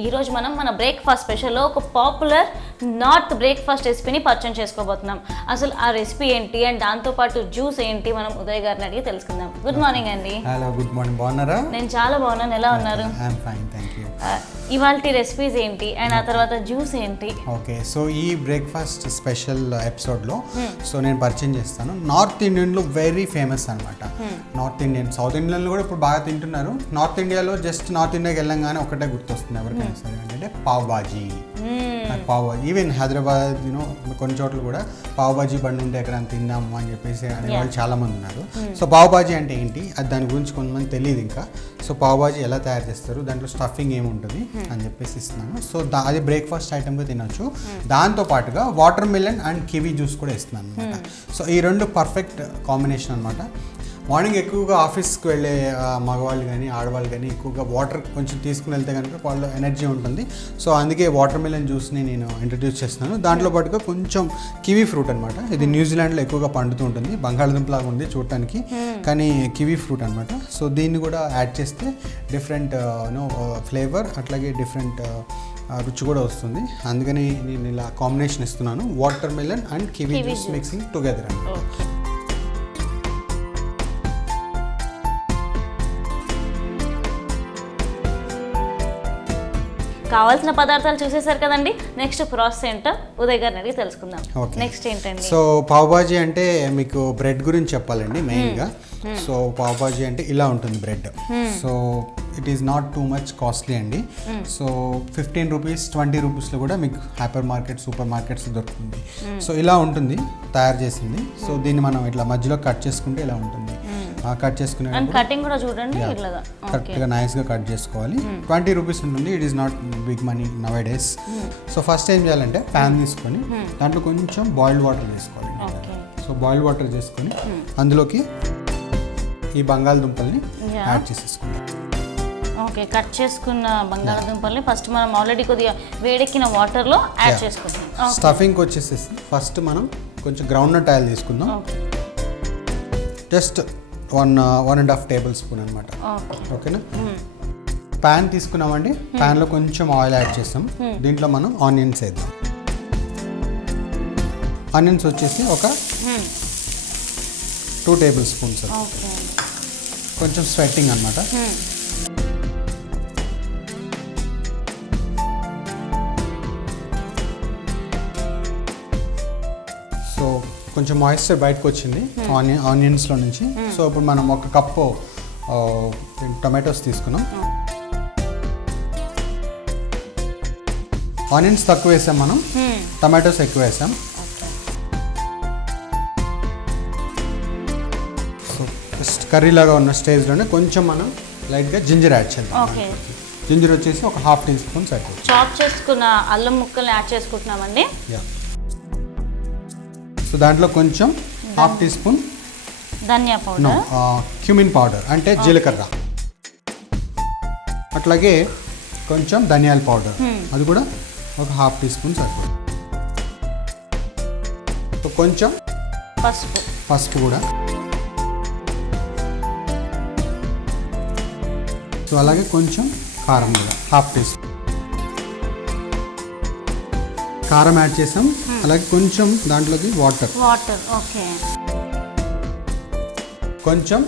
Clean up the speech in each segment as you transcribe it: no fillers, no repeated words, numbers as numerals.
ఈ రోజు మనం మన బ్రేక్ఫాస్ట్ స్పెషల్లో ఒక పాపులర్ నార్త్ బ్రేక్ఫాస్ట్ రెసిపీని పరిచయం చేసుకోబోతున్నాం. అసలు ఆ రెసిపీ ఏంటి అండ్ దాంతోపాటు జ్యూస్ ఏంటి మనం ఉదయ్ గారిని అడిగి తెలుసుకుందాం. గుడ్ మార్నింగ్ అండి. Hello, good morning. బాగున్నారా? నేను చాలా బాగున్నాను. ఎలా ఉన్నారు? I'm fine, thank you. ఇవాల్టి రెసిపీస్ ఏంటి అండ్ ఆ తర్వాత జ్యూస్ ఏంటి? ఓకే, సో ఈ బ్రేక్ఫాస్ట్ స్పెషల్ ఎపిసోడ్లో సో నేను పరిచయం చేస్తాను. నార్త్ ఇండియన్లో వెరీ ఫేమస్ అనమాట. నార్త్ ఇండియన్, సౌత్ ఇండియన్లో కూడా ఇప్పుడు బాగా తింటున్నారు. నార్త్ ఇండియాలో జస్ట్ నార్త్ ఇండియాకి వెళ్ళంగానే ఒకటే గుర్తొస్తుంది ఎవరికైనా సరే, అంటే పావ్ బాజీ. పావ్ బాజీ, ఈవెన్ హైదరాబాద్ కొన్ని చోట్ల కూడా పావ్ బాజీ బండి ఉంటే ఎక్కడ తిందాము అని చెప్పేసి అనేవాళ్ళు చాలా మంది ఉన్నారు. సో పావ్ బాజీ అంటే ఏంటి, అది దాని గురించి కొంతమంది తెలియదు ఇంకా. సో పావ్ బాజీ ఎలా తయారు చేస్తారు, దాంట్లో స్టఫింగ్ ఏముంటుంది అని చెప్పేసి ఇస్తున్నాను. సో అది బ్రేక్ఫాస్ట్ ఐటమ్గా తినొచ్చు. దాంతో పాటుగా water melon and kiwi juice కూడా ఇస్తున్నాను అనమాట. సో ఈ రెండు పర్ఫెక్ట్ కాంబినేషన్ అనమాట. మార్నింగ్ ఎక్కువగా ఆఫీస్కి వెళ్ళే మగవాళ్ళు కానీ ఆడవాళ్ళు కానీ ఎక్కువగా వాటర్ కొంచెం తీసుకుని వెళ్తే కనుక వాళ్ళు ఎనర్జీ ఉంటుంది. సో అందుకే వాటర్ మిలన్ జ్యూస్ని నేను ఇంట్రడ్యూస్ చేస్తున్నాను. దాంట్లో పాటుగా కొంచెం కివీ ఫ్రూట్ అనమాట. ఇది న్యూజిలాండ్లో ఎక్కువగా పండుతూ ఉంటుంది. బంగాళదుంపలాగా ఉంది చూడటానికి, కానీ కివీ ఫ్రూట్ అనమాట. సో దీన్ని కూడా యాడ్ చేస్తే డిఫరెంట్ ఫ్లేవర్, అట్లాగే డిఫరెంట్ రుచి కూడా వస్తుంది. అందుకని నేను ఇలా కాంబినేషన్ ఇస్తున్నాను, water melon and kiwi juice mixing together అనమాట. కావాల్సిన పదార్థాలు చూసేసారు కదండి. నెక్స్ట్ ప్రాసెస్ ఏంటో ఉదయ్ గారిని అడిగి తెలుసుకుందాం. నెక్స్ట్ ఏంటండి? సో పావ్ బాజీ అంటే మీకు బ్రెడ్ గురించి చెప్పాలండి మెయిన్గా. సో పావ్ బాజీ అంటే ఇలా ఉంటుంది bread. So it is not too much costly అండి. సో 15 రూపీస్ 20 రూపీస్లో కూడా మీకు హైపర్ మార్కెట్, సూపర్ మార్కెట్స్ దొరుకుతుంది. సో ఇలా ఉంటుంది తయారు చేసింది. సో దీన్ని మనం ఇట్లా మధ్యలో కట్ చేసుకుంటే ఇలా ఉంటుంది. కట్ చేసుకునే కటింగ్ కూడా చూడండి, కరెక్ట్గా నైస్గా కట్ చేసుకోవాలి. 20 రూపీస్ ఉంటుంది. It is not big money nowadays. So first ఏం చేయాలంటే ప్యాన్ తీసుకొని దాంట్లో కొంచెం బాయిల్డ్ వాటర్ వేసుకోవాలి. సో బాయిల్డ్ వాటర్ చేసుకొని అందులోకి ఈ బంగాళదుంపల్ని యాడ్ చేసేసుకోవాలి. ఓకే, కట్ చేసుకున్న బంగాళదుంపల్ని ఫస్ట్ మనం ఆల్రెడీ కొద్దిగా వేడెక్కిన వాటర్లో యాడ్ చేసుకుంటాం. స్టఫింగ్ వచ్చేసేసి ఫస్ట్ మనం కొంచెం గ్రౌండ్ నట్ ఆయిల్ తీసుకుందాం. జస్ట్ 1.5 టేబుల్ స్పూన్ అనమాట. ఓకేనా? ప్యాన్ తీసుకున్నామండి. ప్యాన్లో కొంచెం ఆయిల్ యాడ్ చేస్తాం. దీంట్లో మనం ఆనియన్స్ వేద్దాం. ఆనియన్స్ వచ్చేసి ఒక 2 టేబుల్ స్పూన్స్. కొంచెం స్వెట్టింగ్ అనమాట. సో కొంచెం మాయిశ్చర్ బయటకు వచ్చింది ఆనియన్స్లో నుంచి. సో ఇప్పుడు మనం 1 కప్పు టొమాటోస్ తీసుకున్నాం. ఆనియన్స్ తక్కువ వేసాం మనం, టమాటోస్ ఎక్కువ వేసాం. సో జస్ట్ కర్రీ లాగా ఉన్న స్టేజ్లోనే కొంచెం మనం లైట్గా జింజర్ యాడ్ చేద్దాం. జింజర్ వచ్చేసి ఒక 1/2 టీ స్పూన్ సరిపోతుంది. చాప్ చేసుకున్న అల్లం ముక్కల్ని యాడ్ చేసుకుంటున్నామండి. సో దాంట్లో కొంచెం 1/2 టీ స్పూన్ ధనియా పౌడర్, క్యూమిన్ పౌడర్ అంటే జీలకర్ర, అట్లాగే కొంచెం ధనియాల పౌడర్, అది కూడా ఒక 1/2 టీ స్పూన్ సరిపోతుంది. సో కొంచెం పసుపు కూడా. సో అలాగే కొంచెం కారం కూడా 1/2 టీ స్పూన్ కారం యాడ్ చేసాం. అలాగే కొంచెం దాంట్లోకి వాటర్. ఓకే. కొంచెం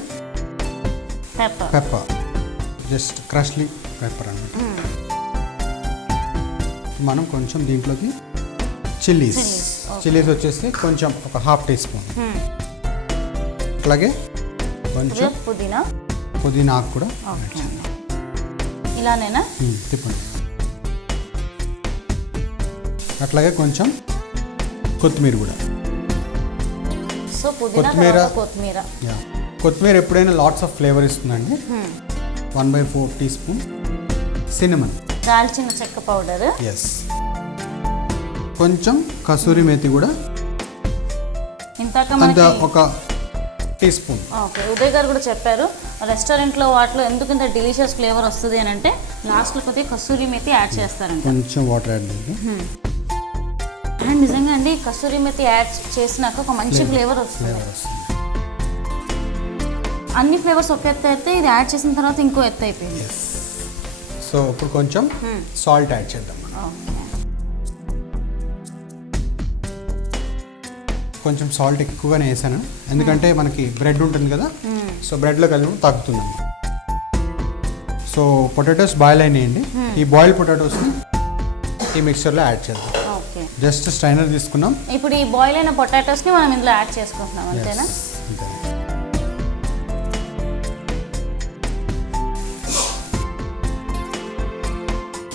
పెప్పర్, జస్ట్ క్రష్లీ పెప్పర్ అన్నమాట. మనం కొంచెం దీంట్లోకి చిల్లీస్ వచ్చేసి కొంచెం ఒక 1/2 టీ స్పూన్. అట్లాగే కొంచెం పుదీనా ఆకు కూడా. ఇలానేనా? తిప్పండి. అట్లాగే కొంచెం కొత్తిమీర కూడా. సో కొత్తిమీర ఎప్పుడైనా లాట్స్ ఆఫ్ ఫ్లేవర్ ఇస్తుందండి. 1/4 టీ స్పూన్ సినమన్, దాల్చిన చెక్క పౌడర్. ఎస్. కొంచెం కసూరి మేతి కూడా అంత ఒక టీ స్పూన్. ఓకే, ఉదయ్ గారు కూడా చెప్పారు రెస్టారెంట్లో వాటిలో ఎందుకు ఇంత డెలిషియస్ ఫ్లేవర్ వస్తుంది అని అంటే లాస్ట్లో కొద్దిగా కసూరి మేతి యాడ్ చేస్తారంట. కొంచెం వాటర్ యాడ్ చేయండి. అండ్ నిజంగా అండి కసూరి మేతి యాడ్ చేసినాక ఒక మంచి ఫ్లేవర్ వస్తుంది. అన్ని ఫ్లేవర్స్ ఒక ఎత్తు అయితే ఇది యాడ్ చేసిన తర్వాత ఇంకో ఎత్తు అయిపోయింది. సో సో ఇప్పుడు కొంచెం సాల్ట్ యాడ్ చేద్దాం మనం. కొంచెం సాల్ట్ ఎక్కువగానే వేసాను ఎందుకంటే మనకి బ్రెడ్ ఉంటుంది కదా, సో బ్రెడ్లో కలిపి తగ్గుతుంది. సో పొటాటోస్ బాయిల్ అయినాయండి. ఈ బాయిల్ పొటాటోస్ని ఈ మిక్చర్లో యాడ్ చేద్దాం. జస్ట్ స్ట్రైనర్ తీసుకున్నాం. ఇప్పుడు ఈ బాయిల్ అయిన పొటాటోస్ని మనం ఇందులో యాడ్ చేసుకుంటున్నాం అంతేనా?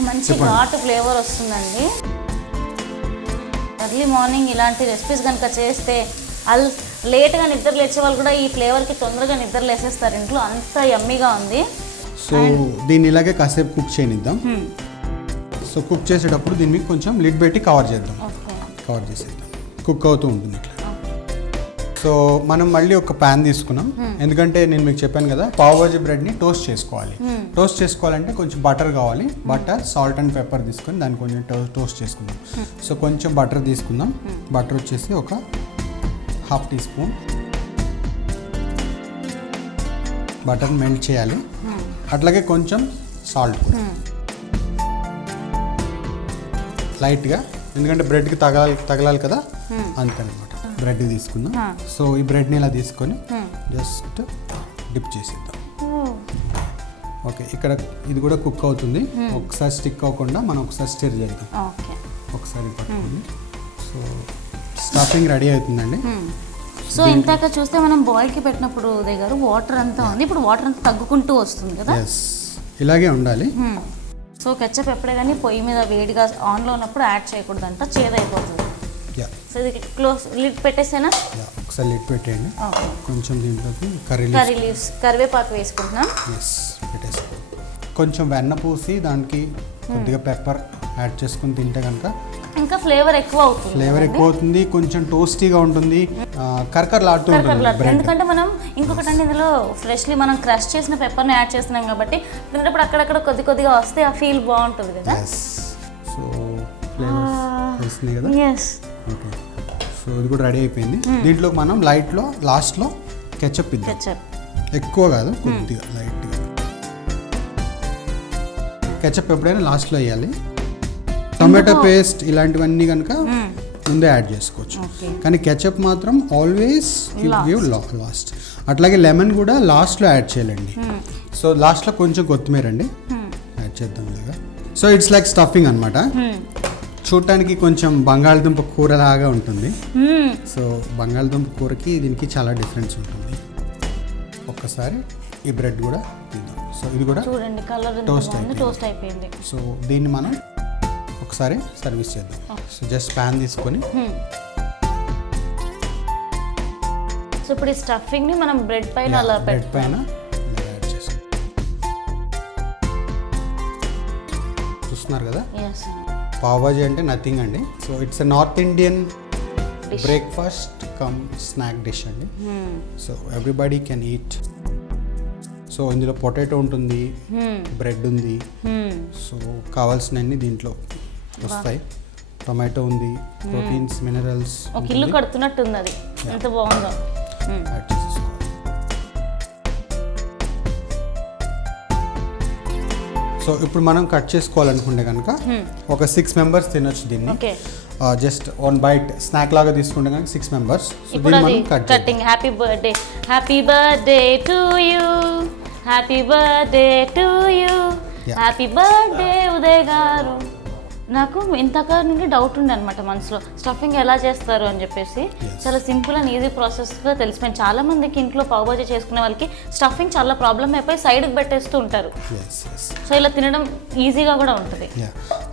మంచి ఘాటు ఫ్లేవర్ వస్తుందండి. ఎర్లీ మార్నింగ్ ఇలాంటి రెసిపీస్ కనుక చేస్తే లేట్గా నిద్ర లేచే వాళ్ళు కూడా ఈ ఫ్లేవర్కి తొందరగా నిద్ర లేసేస్తారు ఇంట్లో, అంత యమ్మీగా ఉంది. సో దీన్ని ఇలాగే కాసేపు కుక్ చేయనిద్దాం. సో కుక్ చేసేటప్పుడు దీన్ని కొంచెం లిడ్ పెట్టి కవర్ చేద్దాం. కవర్ చేసేద్దాం, కుక్ అవుతూ ఉంటుంది ఇట్లా. సో మనం మళ్ళీ ఒక ప్యాన్ తీసుకున్నాం ఎందుకంటే నేను మీకు చెప్పాను కదా పావ్ భాజీ బ్రెడ్ని టోస్ట్ చేసుకోవాలి. టోస్ట్ చేసుకోవాలంటే కొంచెం బటర్ కావాలి. బటర్, సాల్ట్ అండ్ పెప్పర్ తీసుకొని దాన్ని కొంచెం టోస్ట్ చేసుకుందాం. సో కొంచెం బటర్ తీసుకుందాం. బటర్ వచ్చేసి ఒక ½ టీ స్పూన్. బటర్ మెల్ట్ చేయాలి. అట్లాగే కొంచెం సాల్ట్ కూడా లైట్గా, ఎందుకంటే బ్రెడ్కి తగలాలి కదా అంతేనమాట. బ్రెడ్ తీసుకుందాం. సో ఈ బ్రెడ్ని ఇలా తీసుకొని జస్ట్ డిప్ చేసేద్దాం. ఓకే, ఇక్కడ ఇది కూడా కుక్ అవుతుంది. ఒకసారి స్టిక్ అవ్వకుండా మనం ఒకసారి స్టిర్ చేద్దాం. ఒకసారి పట్టుకోండి. సో స్టఫింగ్ రెడీ అవుతుందండి. సో ఇందాక చూస్తే మనం బాయిల్కి పెట్టినప్పుడు దగ్గర వాటర్ అంతా ఉంది, ఇప్పుడు వాటర్ అంతా తగ్గుకుంటూ వస్తుంది కదా. ఇలాగే ఉండాలి. సో కెచప్ ఎప్పుడే కానీ పొయ్యి మీద వేడిగా ఆన్లో ఉన్నప్పుడు యాడ్ చేయకూడదంట, చేదైపోతుంది. సో ఇది క్లోజ్ లిడ్ పెట్టేసేనా? ఒకసారి లిడ్ పెట్టేయండి. కొంచెం దీంట్లోకి కర్రీ లీవ్స్, కరివేపాకు వేసుకుంటున్నాం. పెట్టేసి కొంచెం వెన్న పూసి దానికి కొద్దిగా పెప్పర్ యాడ్ చేసుకుని తింటే కనుక ఇంకా ఫ్లేవర్ ఎక్కువ అవుతుంది. కొంచెం టోస్టీగా ఉంటుంది, కరకరలాడుతూ ఉంటుంది. ఎందుకంటే మనం ఇంకొకటి అంటే ఇందులో ఫ్రెష్లీ మనం క్రష్ చేసిన పెప్పర్ని యాడ్ చేస్తున్నాం కాబట్టి తినేటప్పుడు అక్కడక్కడ కొద్దిగా వస్తే ఆ ఫీల్ బాగుంటుంది కదా. సో ఫ్లేవర్స్ వస్తుంది కదా. ఓకే, సో ఇది కూడా రెడీ అయిపోయింది. దీంట్లో మనం లాస్ట్లో కెచప్ ఇద్దాం. ఎక్కువ కాదు, కొద్దిగా లైట్గా. కెచప్ ఎప్పుడైనా లాస్ట్లో వేయాలి. టొమాటో పేస్ట్ ఇలాంటివన్నీ కనుక ముందే యాడ్ చేసుకోవచ్చు, కానీ కెచప్ మాత్రం ఆల్వేస్ గివ్ లాస్ట్. అట్లాగే లెమన్ కూడా లాస్ట్లో యాడ్ చేయాలండి. సో లాస్ట్లో కొంచెం కొత్తిమీర అండి యాడ్ చేద్దాం ఇలాగా. సో ఇట్స్ లైక్ స్టఫింగ్ అనమాట. చూడటానికి కొంచెం బంగాళదుంప కూర లాగా ఉంటుంది. సో బంగాళదుంప కూరకి దీనికి చాలా డిఫరెన్స్ ఉంటుంది. ఒక్కసారి ఈ బ్రెడ్ కూడా తీద్దాం. సో ఇది కూడా చూడండి కలర్ టోస్ట్ అయిపోయింది. సో దీన్ని మనం ఒకసారి సర్వీస్ చేద్దాం. సో జస్ట్ ప్యాన్ తీసుకొని సో ఇప్పుడు ఈ స్టఫింగ్ ని మనం బ్రెడ్ పైన యాడ్ చేస్తాం. చూస్తున్నారు కదా, పావ్ భాజీ అంటే నథింగ్ అండి. So it's a north Indian breakfast cum snack dish అండి. So everybody can eat. So ఇందులో పొటాటో ఉంటుంది, బ్రెడ్ ఉంది, సో కావాల్సినవన్నీ దీంట్లో వస్తాయి. టొమాటో ఉంది, ప్రోటీన్స్, మినరల్స్. ఒక ఇల్లు కడుతున్నట్టు ఉంది, అది ఎంత బాగుందో. యాడ్ చేసేసుకోవాలి. సో ఇప్పుడు మనం కట్ చేసుకోవాలనుకుంటే కనుక ఒక 6 మెంబర్స్ తినొచ్చు దీన్ని. జస్ట్ 1 బైట్ స్నాక్ లాగా తీసుకుంటే కనుక 6 members. Cutting. Happy birthday, happy birthday to you, happy birthday to you, happy birthday Uday గారు. నాకు ఇంతక నుండి డౌట్ ఉండే అనమాట మనసులో, స్టఫింగ్ ఎలా చేస్తారు అని చెప్పేసి. చాలా సింపుల్ అండ్ ఈజీ ప్రాసెస్గా తెలిసిపోయింది. చాలా మందికి ఇంట్లో పావ్ భాజీ చేసుకునే వాళ్ళకి స్టఫింగ్ చాలా ప్రాబ్లమ్ అయిపోయి సైడ్కి పెట్టేస్తూ ఉంటారు. సో ఇలా తినడం ఈజీగా కూడా ఉంటుంది.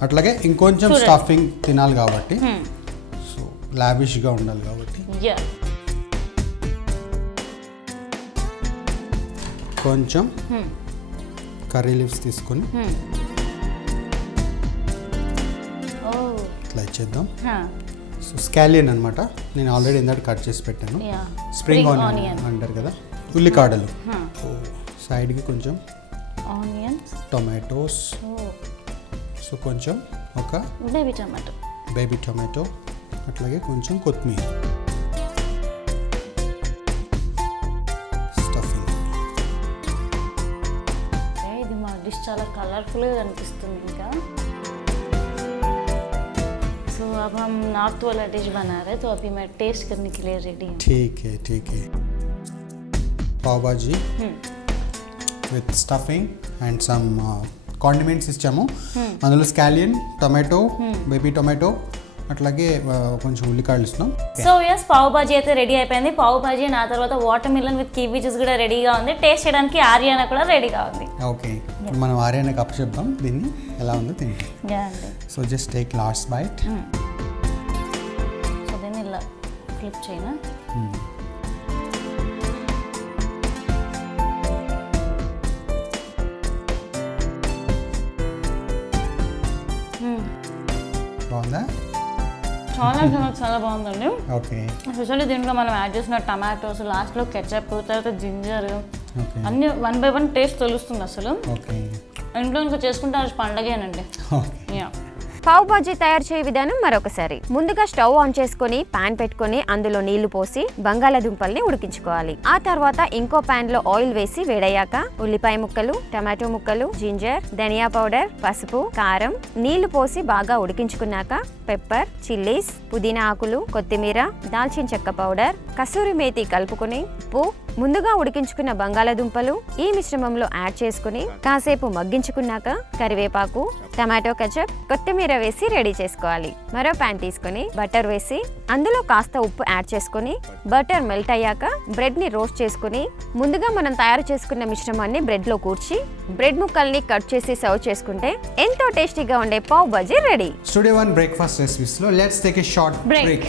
అట్లాగే ఇంకొంచెం స్టఫింగ్ తినాలి కాబట్టి, సో లావిష్గా ఉండాలి కాబట్టి కొంచెం కర్రీ లీవ్స్ తీసుకొని ఇట్లా ఇచ్చేద్దాం. సో స్కాలియన్ అనమాట, నేను ఆల్రెడీ ఇందాక కట్ చేసి పెట్టాను. స్ప్రింగ్ ఆనియన్ అంటారు కదా, ఉల్లికాడలు. సైడ్కి కొంచెం ఆనియన్స్, టొమాటోస్. సో కొంచెం ఒక బేబీ టొమాటో, అట్లాగే కొంచెం కొత్తిమీర. స్టఫింగ్. ఇది మా డిష్ చాలా కలర్ఫుల్గా కనిపిస్తుంది ఇంకా. तो अब हम नॉर्थ वाला डिश बना रहे हैं, तो अभी मैं टेस्ट करने के लिए रेडी हूँ. ठीक है. पाव भाजी with stuffing and some condiments ఇచ్చాము. అందులో స్కాలియన్, టొమాటో, బేబీ టొమాటో, అట్లాగే కొంచెం ఉల్లికాయలు ఇస్తున్నాం. సో ఎస్, పావ్ భాజీ అయితే రెడీ అయిపోయింది. పావ్ భాజీ నా తర్వాత water melon with kiwi juice కూడా రెడీగా ఉంది. టేస్ట్ చేయడానికి ఆర్యానా కూడా రెడీగా ఉంది. ఓకే, ఇప్పుడు మనం ఆర్యానాకి అప్పచెప్దాం దీన్ని ఎలా ఉందో తింటాం. So just take last bite. So దీన్ని ఇలా ఫ్లిప్ చేయనా. బాగుందా? చాలా బాగుందండి. ఓకే, స్పెషల్లీ దీంట్లో మనం యాడ్ చేసిన టమాటోస్, లాస్ట్లో కెచప్, తర్వాత జింజర్ అన్ని 1 by 1 టేస్ట్ తెలుస్తుంది అసలు. ఇంట్లో ఇంకా చేసుకుంటే అది పండగేనండి. పావ్ భాజీ తయారు చేయ విధానం మరొకసారి. ముందుగా స్టవ్ ఆన్ చేసుకొని పాన్ పెట్టుకొని అందులో నీళ్లు పోసి బంగాళాదుంపల్ని ఉడికించుకోవాలి. ఆ తర్వాత ఇంకో పాన్ లో ఆయిల్ వేసి వేడయ్యాక ఉల్లిపాయ ముక్కలు, టమాటో ముక్కలు, జింజర్, ధనియా పౌడర్, పసుపు, కారం, నీళ్లు పోసి బాగా ఉడికించుకున్నాక పెప్పర్, చిల్లీస్, పుదీనా ఆకులు, కొత్తిమీర, దాల్చిన చెక్క పౌడర్, కసూరి మేతి కలుపుకొని ఉప్పు, ముందుగా ఉడికించుకున్న బంగాళాదుంపలు ఈ మిశ్రమంలో యాడ్ చేసుకుని కాసేపు మగ్గించుకున్నాక కరివేపాకు, టమాటో కెచప్, కొత్తిమీర వేసి రెడీ చేసుకోవాలి. మరో ప్యాన్ తీసుకొని బటర్ వేసి అందులో కాస్త ఉప్పు యాడ్ చేసుకుని బటర్ మెల్ట్ అయ్యాక బ్రెడ్ ని రోస్ట్ చేసుకుని ముందుగా మనం తయారు చేసుకున్న మిశ్రమాన్ని బ్రెడ్ లో కూర్చి బ్రెడ్ ముక్కల్ని కట్ చేసి సర్వ్ చేసుకుంటే ఎంతో టేస్టీగా ఉండే pav bhaji ready. Studio 1 breakfast recipes లో let's take a short break.